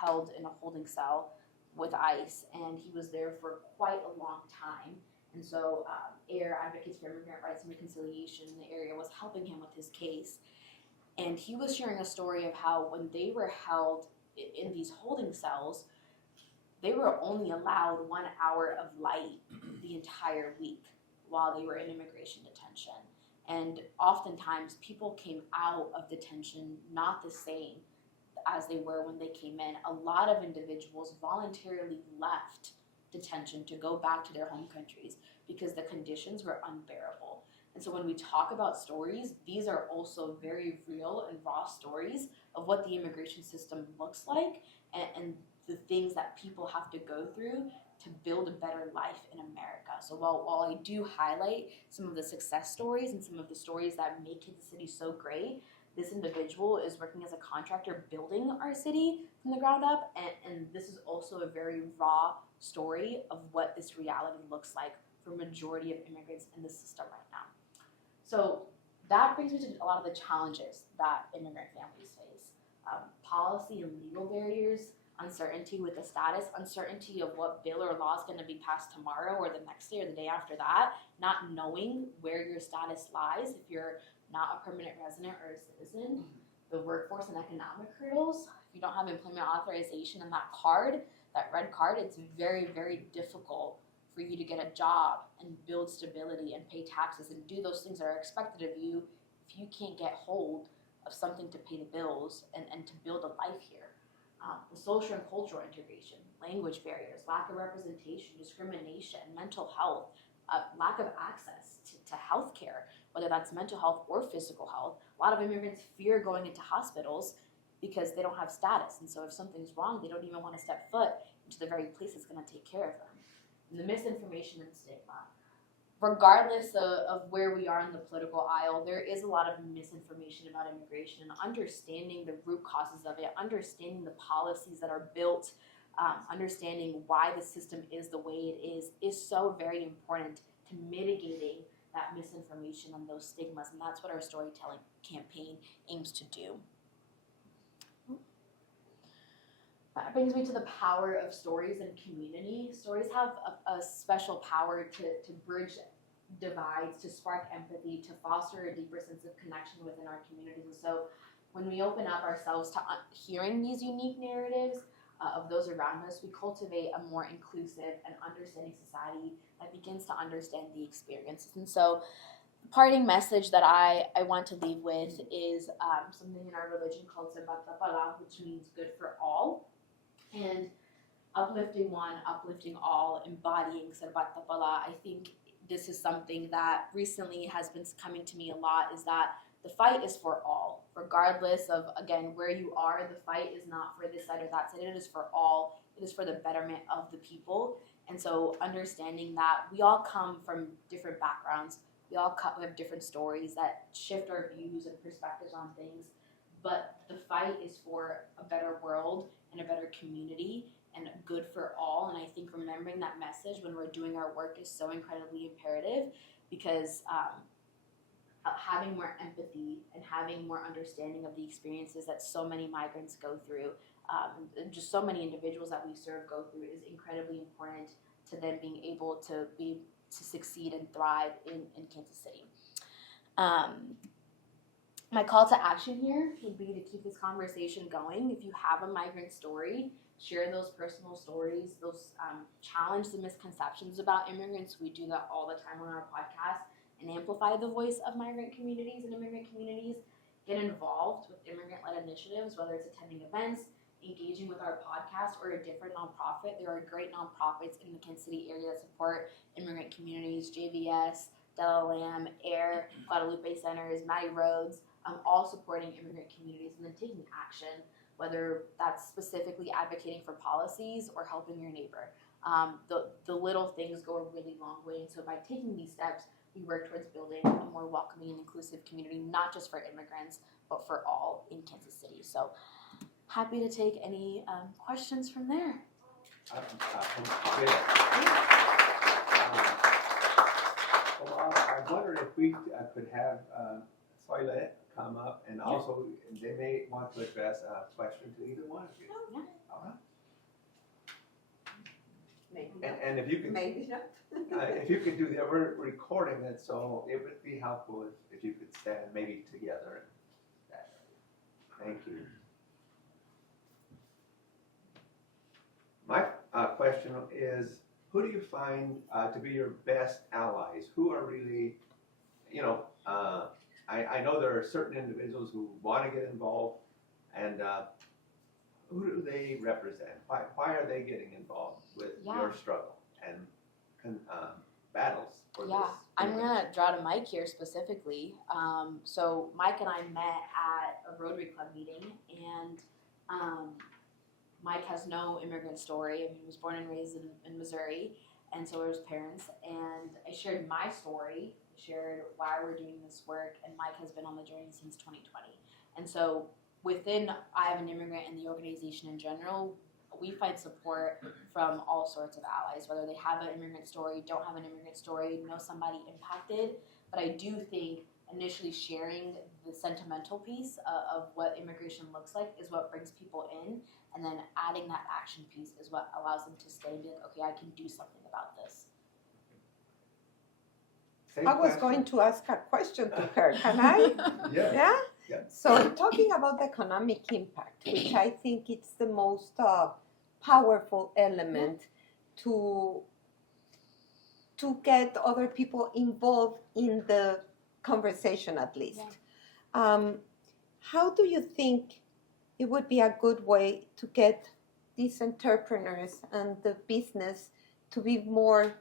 held in a holding cell with ICE, and he was there for quite a long time. And so AIR, Advocates for Immigrant Rights and Reconciliation in the area, was helping him with his case. And he was sharing a story of how when they were held in these holding cells, they were only allowed 1 hour of light the entire week while they were in immigration detention. And oftentimes people came out of detention not the same as they were when they came in. A lot of individuals voluntarily left detention to go back to their home countries because the conditions were unbearable. And so when we talk about stories, these are also very real and raw stories of what the immigration system looks like, and the things that people have to go through to build a better life in America. So while I do highlight some of the success stories and some of the stories that make Kansas City so great, this individual is working as a contractor building our city from the ground up, and this is also a very raw story of what this reality looks like for majority of immigrants in the system right now. So that brings me to a lot of the challenges that immigrant families face. Policy and legal barriers, uncertainty with the status, uncertainty of what bill or law is going to be passed tomorrow or the next day or the day after that, not knowing where your status lies if you're not a permanent resident or a citizen, the workforce and economic hurdles. If you don't have employment authorization and that card, that red card, it's very, very difficult for you to get a job and build stability and pay taxes and do those things that are expected of you if you can't get hold of something to pay the bills and to build a life here. The social and cultural integration, language barriers, lack of representation, discrimination, mental health, lack of access to health care, whether that's mental health or physical health. A lot of immigrants fear going into hospitals because they don't have status. And so if something's wrong, they don't even want to step foot into the very place that's going to take care of them. And the misinformation and stigma. Regardless of where we are in the political aisle, there is a lot of misinformation about immigration, and understanding the root causes of it, understanding the policies that are built, understanding why the system is the way it is so very important to mitigating that misinformation and those stigmas, and that's what our storytelling campaign aims to do. That brings me to the power of stories and community. Stories have a special power to bridge divides, to spark empathy, to foster a deeper sense of connection within our communities. And so when we open up ourselves to hearing these unique narratives of those around us, we cultivate a more inclusive and understanding society that begins to understand the experiences. And so the parting message that I want to leave with is something in our religion called Sabatapala, which means good for all. And uplifting one, uplifting all, embodying Sarvatapala. I think this is something that recently has been coming to me a lot, is that the fight is for all. Regardless of, again, where you are, the fight is not for this side or that side. It is for all. It is for the betterment of the people. And so understanding that we all come from different backgrounds. We have different stories that shift our views and perspectives on things. But the fight is for a better world and a better community and good for all. And I think remembering that message when we're doing our work is so incredibly imperative, because having more empathy and having more understanding of the experiences that so many migrants go through, and just so many individuals that we serve go through, is incredibly important to them being able to succeed and thrive in Kansas City. My call to action here would be to keep this conversation going. If you have a migrant story, share those personal stories, those challenge the misconceptions about immigrants. We do that all the time on our podcast, and amplify the voice of migrant communities and immigrant communities. Get involved with immigrant-led initiatives, whether it's attending events, engaging with our podcast, or a different nonprofit. There are great nonprofits in the Kansas City area that support immigrant communities: JVS, Della Lamb, AIR, Guadalupe Centers, Mattie Rhodes, all supporting immigrant communities and then taking action, whether that's specifically advocating for policies or helping your neighbor. The little things go a really long way. And so by taking these steps, we work towards building a more welcoming and inclusive community, not just for immigrants, but for all in Kansas City. So happy to take any questions from there. Well, I wonder if we could have Soileh come up, and also they may want to address a question to either one of you. Oh, yeah. All right. Maybe And if you could, maybe not. if you could do that, we're recording it, so it would be helpful if you could stand maybe together. Thank you. My question is, who do you find to be your best allies? Who are really, I know there are certain individuals who want to get involved, and who do they represent? Why are they getting involved with your struggle and battles for this? I'm gonna draw to Mike here specifically. So Mike and I met at a Rotary Club meeting, and Mike has no immigrant story. I mean, he was born and raised in Missouri, and so were his parents. And I shared my story, shared why we're doing this work, and Mike has been on the journey since 2020. And so within Eye of an Immigrant and the organization in general, we find support from all sorts of allies, whether they have an immigrant story, don't have an immigrant story, know somebody impacted. But I do think initially sharing the sentimental piece of what immigration looks like is what brings people in, and then adding that action piece is what allows them to stay and be like, okay, I can do something about this. I was going to ask a question to her. Can I? Yeah. So talking about the economic impact, which I think it's the most powerful element to get other people involved in the conversation, at least. How do you think it would be a good way to get these entrepreneurs and the business to be more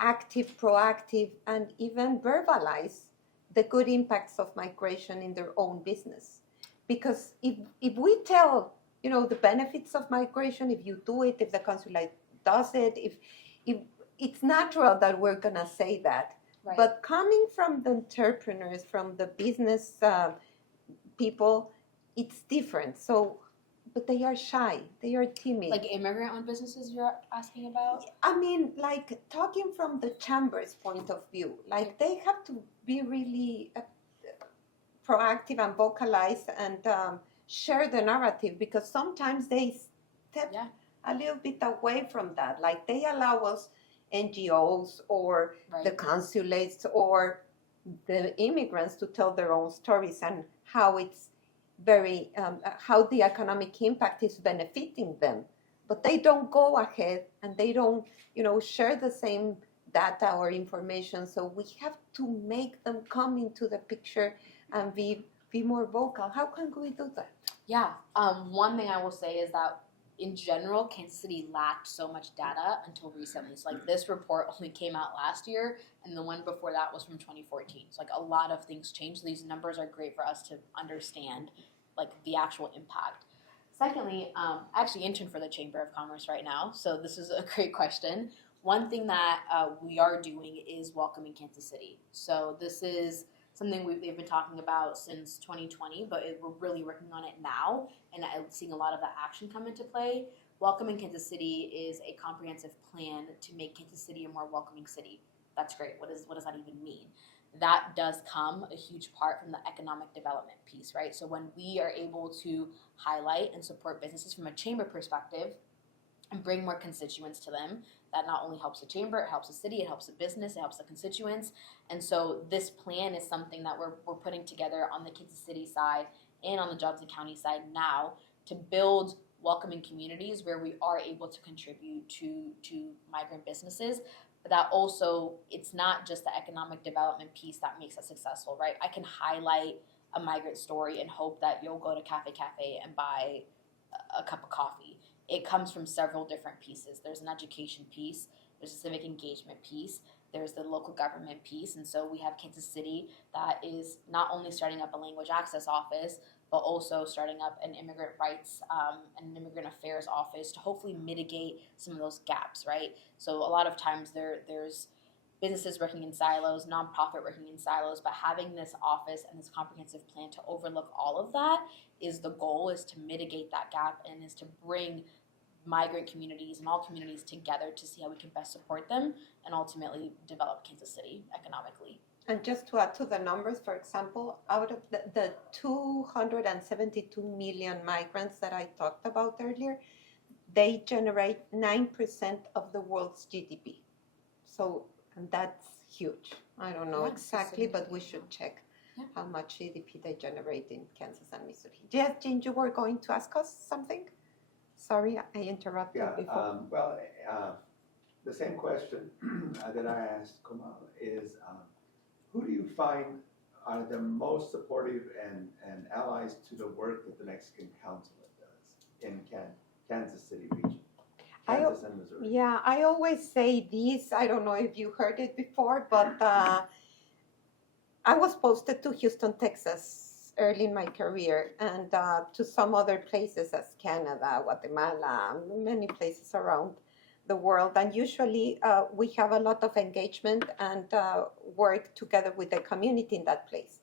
active, proactive, and even verbalize the good impacts of migration in their own business? Because if we tell, the benefits of migration, if you do it, if the consulate does it, if it's natural that we're gonna say that. Right. But coming from the entrepreneurs, from the business people, it's different. So, but they are shy, they are timid. Like immigrant-owned businesses you're asking about? I mean, like talking from the chamber's point of view, like they have to be really proactive and vocalize and share the narrative, because sometimes they step a little bit away from that. Like they allow us NGOs or the consulates or the immigrants to tell their own stories and how it's very, how the economic impact is benefiting them. But they don't go ahead and they don't, share the same data or information. So we have to make them come into the picture and be more vocal. How can we do that? Yeah. One thing I will say is that in general, Kansas City lacked so much data until recently. So like this report only came out last year, and the one before that was from 2014. So like a lot of things changed. These numbers are great for us to understand like the actual impact. Secondly, I actually intern for the Chamber of Commerce right now, so this is a great question. One thing that we are doing is welcoming Kansas City. So this is something they've been talking about since 2020, but we're really working on it now, and I'm seeing a lot of that action come into play. Welcoming Kansas City is a comprehensive plan to make Kansas City a more welcoming city. That's great. What does that even mean? That does come a huge part from the economic development piece, right? So when we are able to highlight and support businesses from a chamber perspective and bring more constituents to them, that not only helps the chamber, it helps the city, it helps the business, it helps the constituents. And so this plan is something that we're putting together on the Kansas City side and on the Johnson County side now to build welcoming communities where we are able to contribute to migrant businesses. But that also, it's not just the economic development piece that makes us successful, right? I can highlight a migrant story and hope that you'll go to Cafe and buy a cup of coffee. It comes from several different pieces. There's an education piece, there's a civic engagement piece, there's the local government piece, and so we have Kansas City that is not only starting up a language access office, but also starting up an immigrant rights and an immigrant affairs office to hopefully mitigate some of those gaps, right? So a lot of times there's businesses working in silos, nonprofit working in silos, but having this office and this comprehensive plan to overlook all of that is the goal, is to mitigate that gap and is to bring migrant communities and all communities together to see how we can best support them and ultimately develop Kansas City economically. And just to add to the numbers, for example, out of the 272 million migrants that I talked about earlier, they generate 9% of the world's GDP. So, and that's huge. I don't know exactly, but we should check how much GDP they generate in Kansas and Missouri. Yes, Jean, you were going to ask us something? Sorry, I interrupted before. The same question that I asked Komal is, who do you find are the most supportive and allies to the work that the Mexican Consulate does in Kansas City region, I- Kansas and Missouri. Yeah, I always say this. I don't know if you heard it before, but I was posted to Houston, Texas early in my career, and to some other places as Canada, Guatemala, many places around the world. And usually we have a lot of engagement and work together with the community in that place.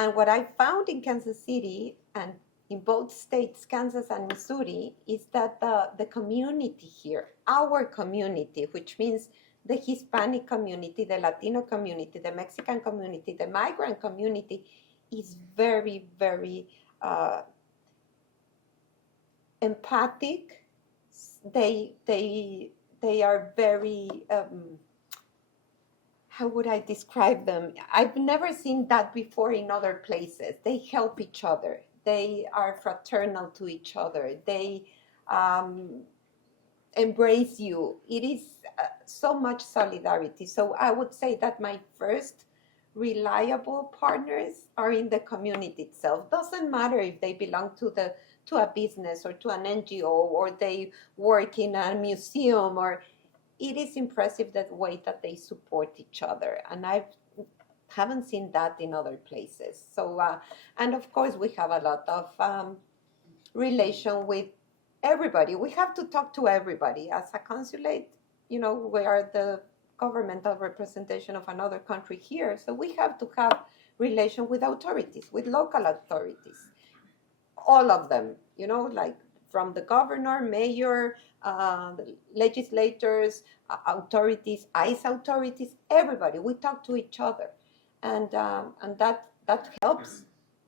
And what I found in Kansas City and in both states, Kansas and Missouri, is that the community here, our community, which means the Hispanic community, the Latino community, the Mexican community, the migrant community, is very, very empathic. They are very how would I describe them? I've never seen that before in other places. They help each other. They are fraternal to each other. They embrace you. It is so much solidarity. So I would say that my first reliable partners are in the community itself. Doesn't matter if they belong to a business or to an NGO or they work in a museum, or it is impressive the way that they support each other, and I haven't seen that in other places. So and of course we have a lot of relation with everybody. We have to talk to everybody. As a consulate, we are the governmental representation of another country here, so we have to have relation with authorities, with local authorities, all of them, like from the governor, mayor, legislators, authorities, ICE authorities, everybody. We talk to each other, and that helps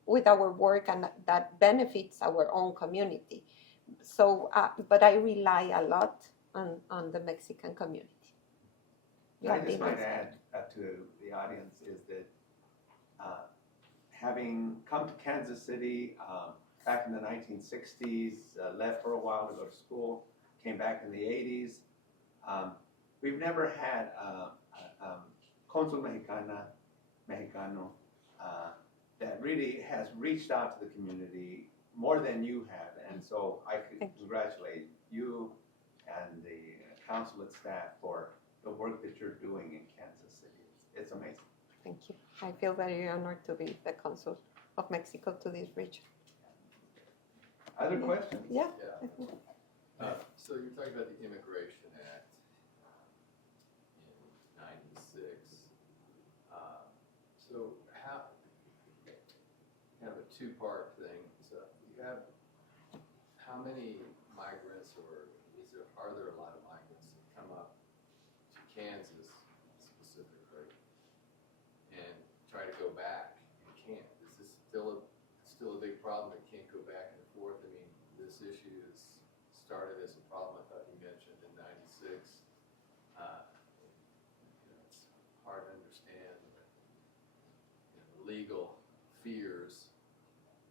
with our work, and that benefits our own community. So, but I rely a lot on the Mexican community. I just might add to the audience is that having come to Kansas City back in the 1960s, left for a while to go to school, came back in the 80s, we've never had Consul Mexicano that really has reached out to the community more than you have. And so I congratulate you and the consulate staff for the work that you're doing in Kansas City. It's amazing. Thank you. I feel very honored to be the Consul of Mexico to this region. Other questions? Yeah. So you're talking about the Immigration Act in '96. So how, kind of a two-part thing. So you have, how many migrants, or are there a lot of migrants that come up to Kansas specifically and try to go back and can't? Is this still a big problem? They can't go back and forth. I mean, this issue is started as a problem, I thought you mentioned, in '96. It's hard to understand the legal fears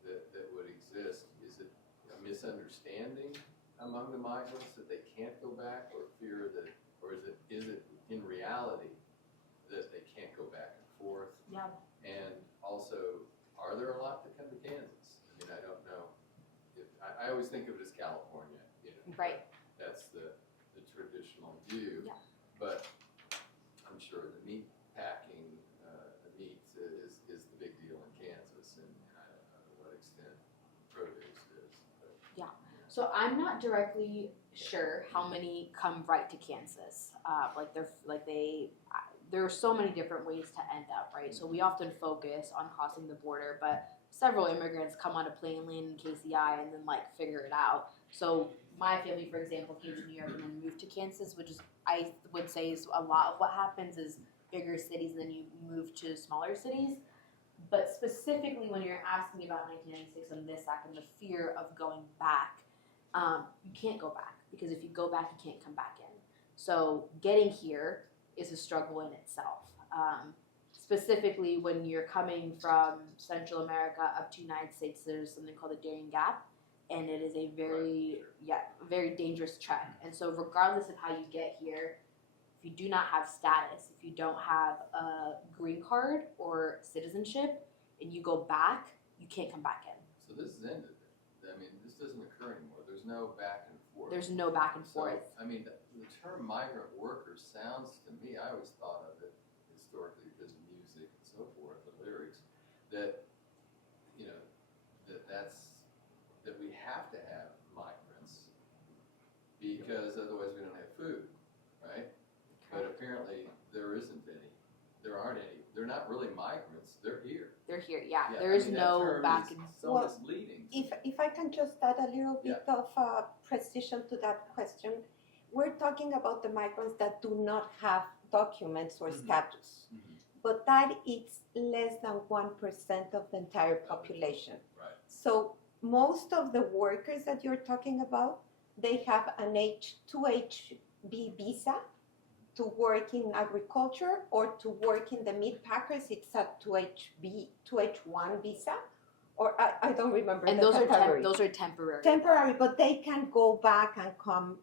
that would exist. Is it a misunderstanding among the migrants that they can't go back, or fear that, or is it in reality that they can't go back and forth? Yeah. And also, are there a lot that come to Kansas? I mean, I don't know. I always think of it as California, Right. That's the traditional view. Yeah. But I'm sure the meat packing, the meat is the big deal in Kansas, and I don't know to what extent produce is. But, Yeah. So I'm not directly sure how many come right to Kansas. There are so many different ways to end up, right? So we often focus on crossing the border, but several immigrants come on a plane, land in KCI, and then figure it out. So my family, for example, came to New York and then moved to Kansas, which is, I would say, is a lot of what happens is bigger cities, and then you move to smaller cities. But specifically when you're asking me about 1996 and this act and the fear of going back, you can't go back, because if you go back, you can't come back in. So getting here is a struggle in itself. Specifically when you're coming from Central America up to United States, there's something called the Darien Gap, and it is a very dangerous trek. And so regardless of how you get here, if you do not have status, if you don't have a green card or citizenship, and you go back, you can't come back in. so this has ended. I mean, this doesn't occur anymore. There's no back and forth. There's no back and forth. So, I mean, the term migrant worker sounds to me, I always thought of it historically because of music and so forth, the lyrics, that, you know, that we have to have migrants because otherwise we don't have food, right? But apparently there isn't any. There aren't any. They're not really migrants. They're here. They're here, yeah. Yeah, there I is mean, that no term back is and so Well, misleading. If I can just add a little bit of precision to that question, we're talking about the migrants that do not have documents or Mhm. status, Mhm. but that is less than 1% of the entire population. Right. So most of the workers that you're talking about, they have an H-2HB visa to work in agriculture, or to work in the meat packers, it's a 2H1 visa, or I don't remember and the those category. those are temporary. Temporary, but they can go back and come.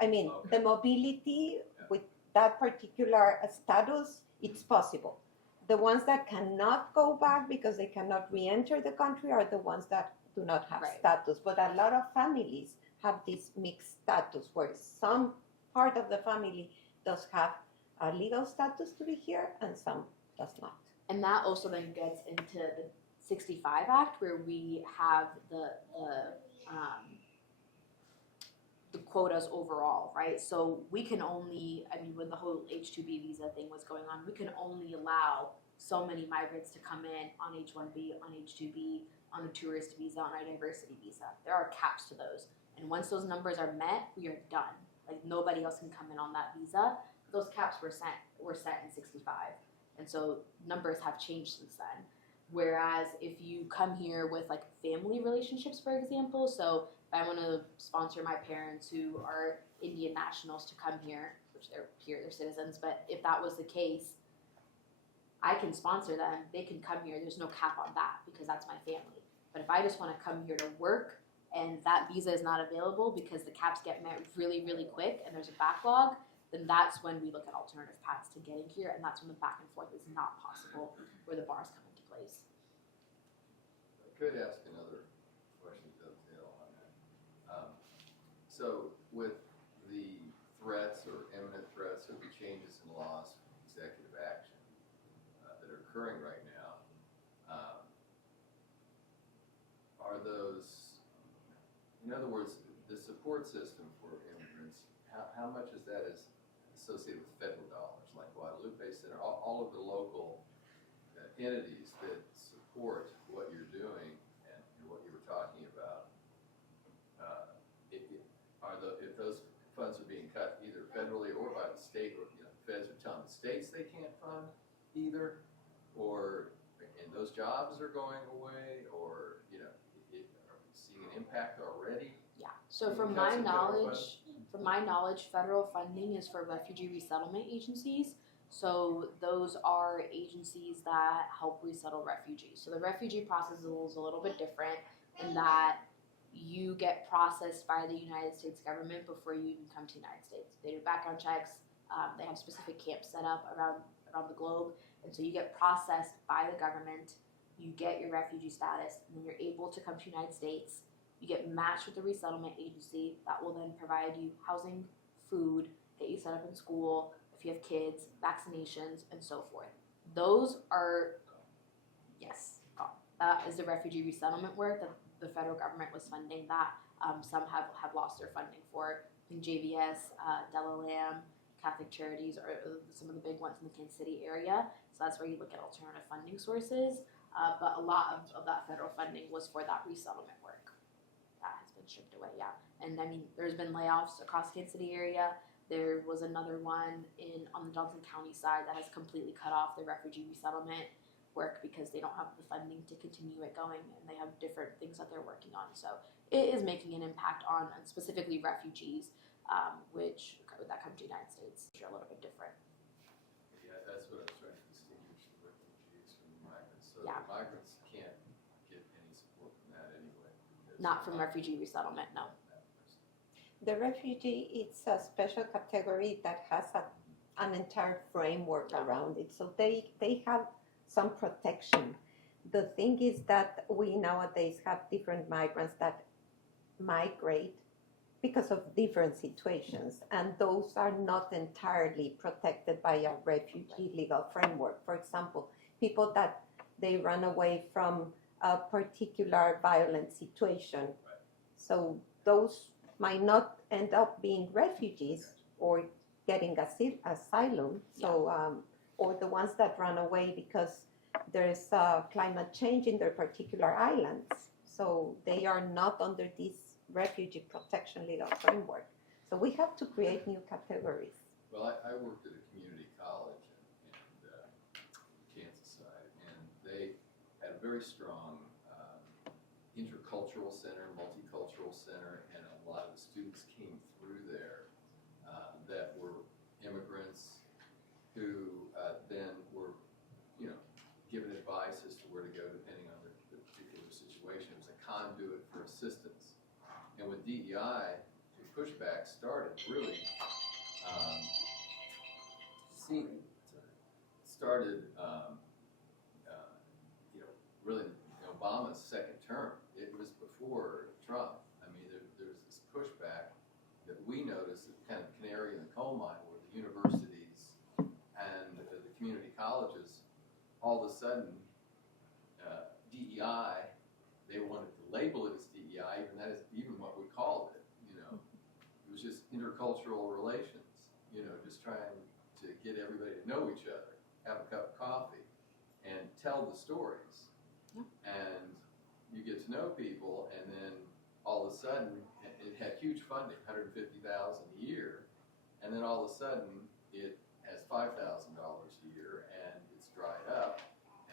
I mean, Okay. the mobility Yeah. with that particular status, it's possible. The ones that cannot go back because they cannot re-enter the country are the ones that do not have Right. status. But a lot of families have this mixed status where some part of the family does have a legal status to be here and some does not. And that also then gets into the 65 Act, where we have the quotas overall, right? So we can only, I mean, when the whole H-2B visa thing was going on, we can only allow so many migrants to come in on H-1B, on H-2B, on a tourist visa, on a diversity visa. There are caps to those. And once those numbers are met, we are done. Like, nobody else can come in on that visa. Those caps were set in 65. And so numbers have changed since then. Whereas if you come here with like family relationships, for example, so if I want to sponsor my parents who are Indian nationals to come here, which they're here, they're citizens, but if that was the case, I can sponsor them, they can come here, there's no cap on that because that's my family. But if I just want to come here to work and that visa is not available because the caps get met really, really quick and there's a backlog, then that's when we look at alternative paths to getting here, and that's when the back and forth is not possible, where the bars come into place. I could ask another question to dovetail on that. So with the threats or imminent threats or the changes in laws, executive action that are occurring right now, are those, in other words, the support system for immigrants, how much is that is associated with federal dollars, like Guadalupe Center, all of the local entities that support what you're doing and what you were talking about? If those funds are being cut either federally or by the state, or the feds are telling the states they can't fund either, or and those jobs are going away, or are we seeing an impact already? Yeah. So Can from you cut my some federal knowledge, federal funding is for refugee resettlement agencies. So those are agencies that help resettle refugees. So the refugee process is a little bit different in that you get processed by the United States government before you even come to the United States. They do background checks. They have specific camps set up around the globe. And so you get processed by the government. You get your refugee status, and then you're able to come to the United States. You get matched with the resettlement agency that will then provide you housing, food, get you set up in school, if you have kids, vaccinations, and so forth. Those are, yes, that is the refugee resettlement work that the federal government was funding that. Some have lost their funding for. I think JVS, Delalam, Catholic Charities are some of the big ones in the Kansas City area. So that's where you look at alternative funding sources. But a lot of that federal funding was for that resettlement work. That has been stripped away, yeah. And I mean, there's been layoffs across the Kansas City area. There was another one on the Johnson County side that has completely cut off the refugee resettlement work because they don't have the funding to continue it going, and they have different things that they're working on. So it is making an impact on specifically refugees, that come to the United States, which are a little bit different. Yeah, that's what I was trying to distinguish the refugees from the migrants. So Yeah. the migrants can't get any support from that anyway. Not from refugee resettlement, no. The refugee, it's a special category that has an entire framework around it. So they have some protection. The thing is that we nowadays have different migrants that migrate because of different situations, and those are not entirely protected by a refugee legal framework. For example, people that they run away from a particular violent situation. So those might not end up being refugees or getting asylum. So, or the ones that run away because there's climate change in their particular islands. So they are not under this refugee protection legal framework. So we have to create new categories. Well, I worked at a community college in Kansas side, and they had a very strong intercultural center, multicultural center, and a lot of the students came through there that were immigrants who then were, given advice as to where to go depending on the particular situation. It was a conduit for assistance. And with DEI, the pushback started really really in Obama's second term. It was before Trump. I mean, there was this pushback that we noticed, kind of canary in the coal mine, where the universities and the community colleges, all of a sudden, DEI, they wanted to label it as DEI, even that is even what we called it. It was just intercultural relations. Just trying to get everybody to know each other, have a cup of coffee, and tell the stories. And you get to know people, and then all of a sudden, it had huge funding, $150,000 a year, and then all of a sudden, it has $5,000 a year, and it's dried up,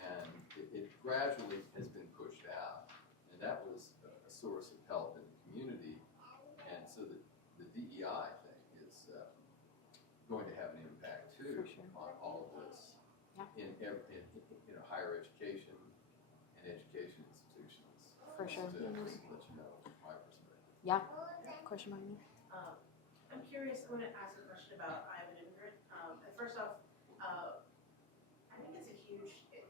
and it gradually has been pushed out, and that was a source of help in the community, and so the DEI thing is going to have an impact too on all of this in higher education and education institutions. For sure. To let you know my perspective. Yeah. Question, Martin? I'm curious. I want to ask a question about Eye of an Immigrant. First off, I think it's a huge. It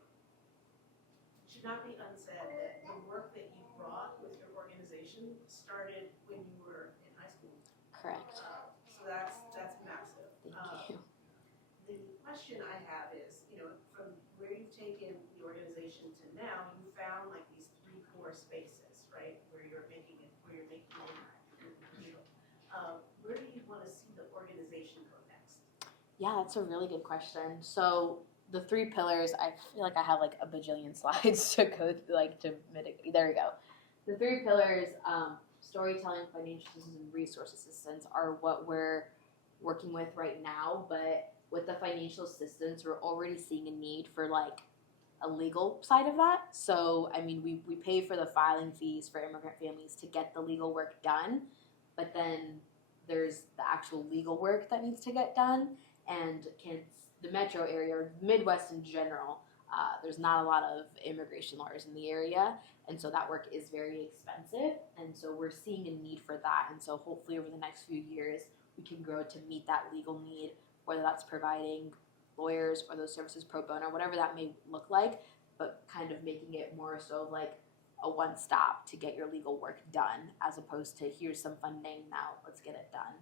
should not be unsaid that the work that you brought with your organization started when you were in high school. Correct. So that's massive. Thank you. The question I have is, from where you've taken the organization to now, you found like these three core spaces, right, where you're making it, where you're making it. Where do you want to see the organization go next? Yeah, that's a really good question. So the three pillars, I feel like I have like a bajillion slides to go through, to mitigate. There we go. The three pillars, storytelling, financial assistance, and resource assistance are what we're working with right now. But with the financial assistance, we're already seeing a need for a legal side of that. So, I mean, we pay for the filing fees for immigrant families to get the legal work done, but then there's the actual legal work that needs to get done. And the metro area, or Midwest in general, there's not a lot of immigration lawyers in the area, and so that work is very expensive, and so we're seeing a need for that. And so hopefully over the next few years we can grow to meet that legal need, whether that's providing lawyers or those services pro bono, whatever that may look like, but kind of making it more so like a one-stop to get your legal work done, as opposed to here's some funding, now let's get it done.